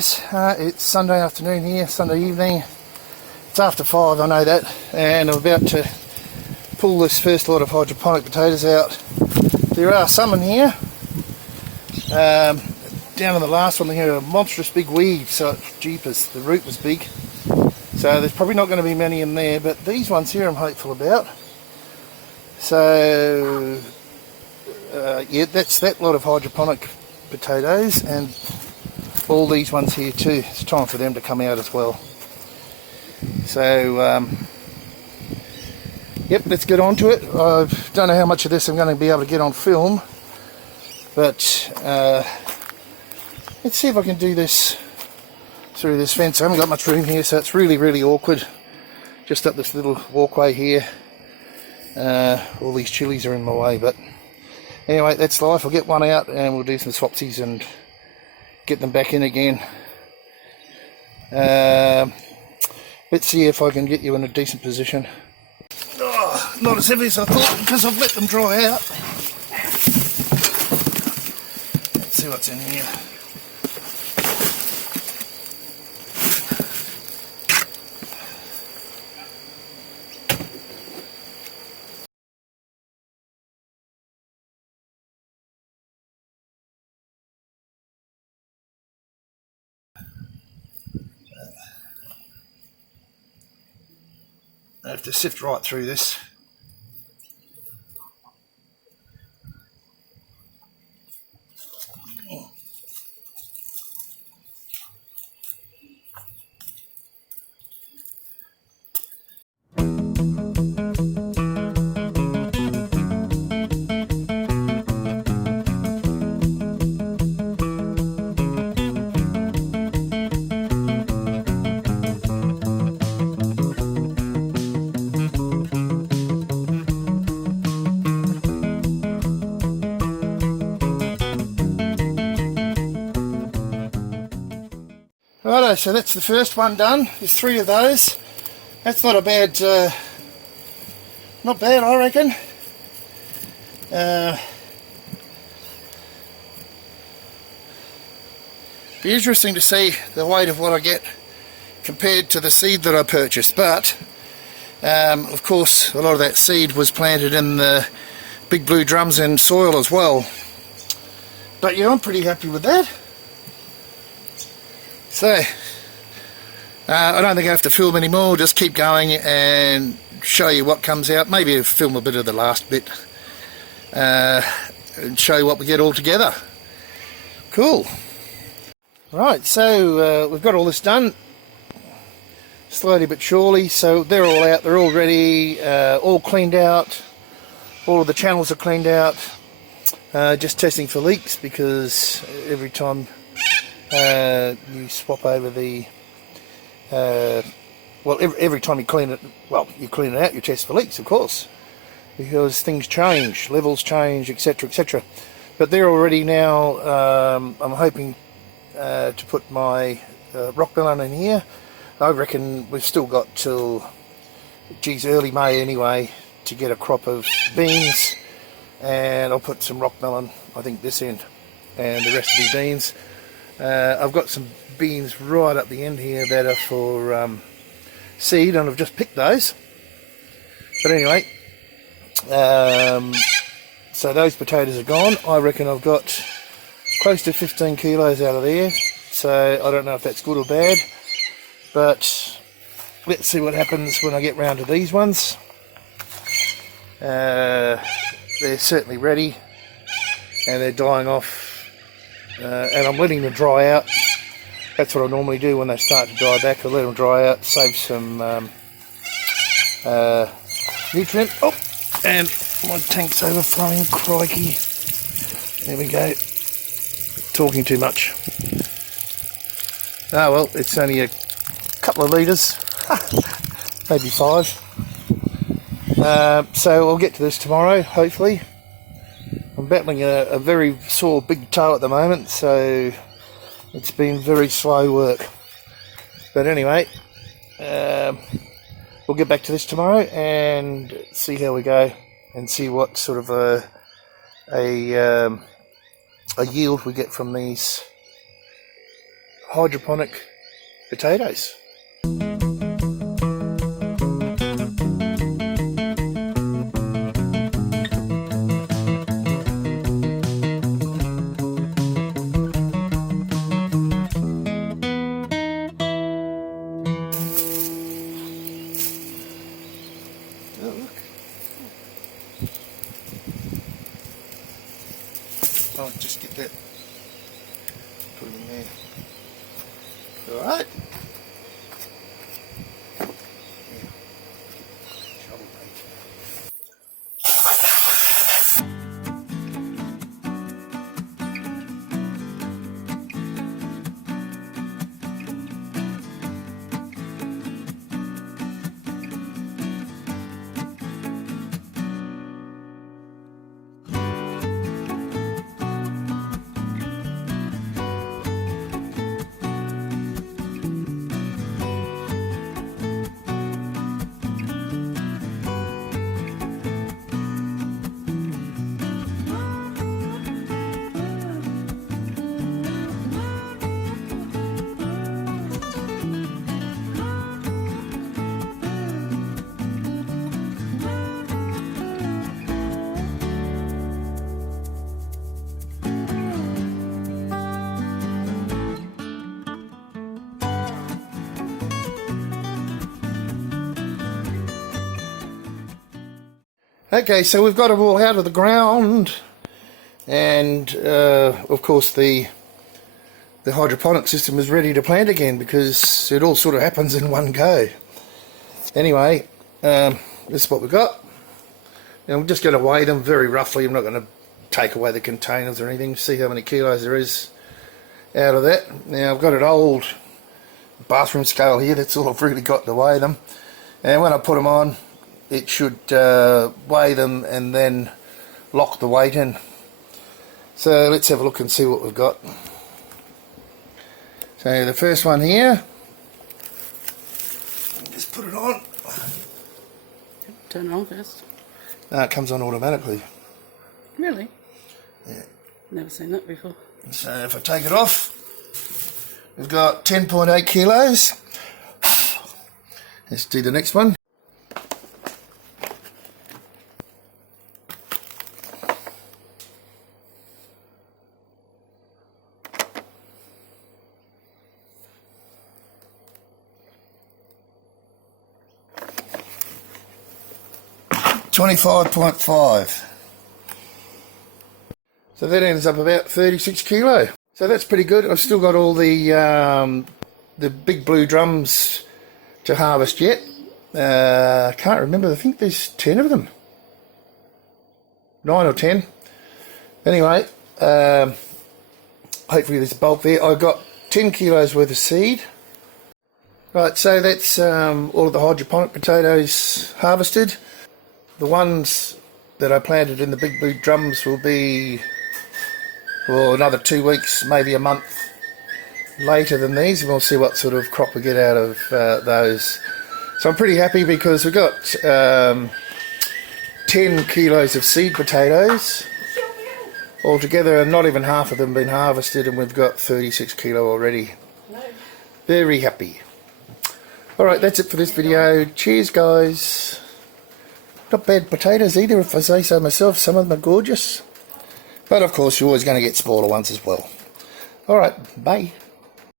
guys, it's Sunday afternoon here, Sunday evening. It's after 5, I know that, and I'm about to pull this first lot of hydroponic potatoes out. There are some in here. Down in the last one they had a monstrous big weed, so jeepers, the root was big. So there's probably not going to be many in there, but these ones here I'm hopeful about. So yeah, that's that lot of hydroponic potatoes, and all these ones here too. It's time for them to come out as well. So yep, let's get on to it. I don't know how much of this I'm going to be able to get on film, but let's see if I can do this through this fence. I haven't got much room here, so it's really awkward just up this little walkway here. All these chilies are in my way, but anyway, that's life. I'll get one out and we'll do some swapsies and get them back in again. Let's see if I can get you in a decent position. Oh, not as heavy as I thought because I've let them dry out. Let's see what's in here. I have to sift right through this. Righto, so that's the first one done. There's 3 of those. That's not a bad, not bad, I reckon. Be interesting to see the weight of what I get compared to the seed that I purchased, but of course a lot of that seed was planted in the big blue drums and soil as well. But yeah, I'm pretty happy with that. So, I don't think I have to film anymore, just keep going and show you what comes out. Maybe I'll film a bit of the last bit and show you what we get all together. Cool. Right, so we've got all this done, slowly but surely. So they're all out, they're all ready, all cleaned out. All of the channels are cleaned out. Just testing for leaks, because every time you swap over the well, every time you clean it, well, you clean it out, you test for leaks, of course, because things change, levels change, etc, etc. But they're already now. I'm hoping to put my rock melon in here. I reckon we've still got till, geez, early May anyway, to get a crop of beans, and I'll put some rock melon, I think, this end, and the rest of the beans. I've got some beans right up the end here that are for seed, and I've just picked those. But anyway, so those potatoes are gone. I reckon I've got close to 15 kilos out of there, so I don't know if that's good or bad, but let's see what happens when I get round to these ones. They're certainly ready, and they're dying off. And I'm letting them dry out. That's what I normally do when they start to die back. I let them dry out, save some nutrient. Oh, and my tank's overflowing, crikey. There we go. Talking too much. Ah well, it's only a couple of litres, maybe 5. So I'll get to this tomorrow, hopefully. I'm battling a very sore big toe at the moment, so it's been very slow work. But anyway, we'll get back to this tomorrow and see how we go, and see what sort of a yield we get from these hydroponic potatoes. I'll just get that, put it in there. Alright. Okay, so we've got them all out of the ground, and of course the hydroponic system is ready to plant again because it all sort of happens in one go. Anyway, this is what we've got. Now I'm just going to weigh them very roughly. I'm not going to take away the containers or anything, see how many kilos there is out of that. Now I've got an old bathroom scale here, that's all I've really got to weigh them, and when I put them on it should weigh them and then lock the weight in. So let's have a look and see what we've got. So the first one here, just put it on. Turn it on first. No, it comes on automatically. Really? Yeah. Never seen that before. So if I take it off, we've got 10.8 kilos. Let's do the next one. $25.5. So that ends up about 36 kilo. So that's pretty good. I've still got all the big blue drums to harvest yet. I can't remember. I think there's 10 of them. 9 or 10. Anyway, hopefully there's bulk there. I got 10 kilos worth of seed. Right, so that's all of the hydroponic potatoes harvested. The ones that I planted in the big blue drums will be, well, another 2 weeks, maybe a month later than these, and we'll see what sort of crop we get out of those. So I'm pretty happy because we've got 10 kilos of seed potatoes altogether, and not even half of them been harvested, and we've got 36 kilo already. Very happy. Alright, that's it for this video. Cheers, guys. Not bad potatoes either, if I say so myself. Some of them are gorgeous. But of course, you're always going to get smaller ones as well. Alright, bye.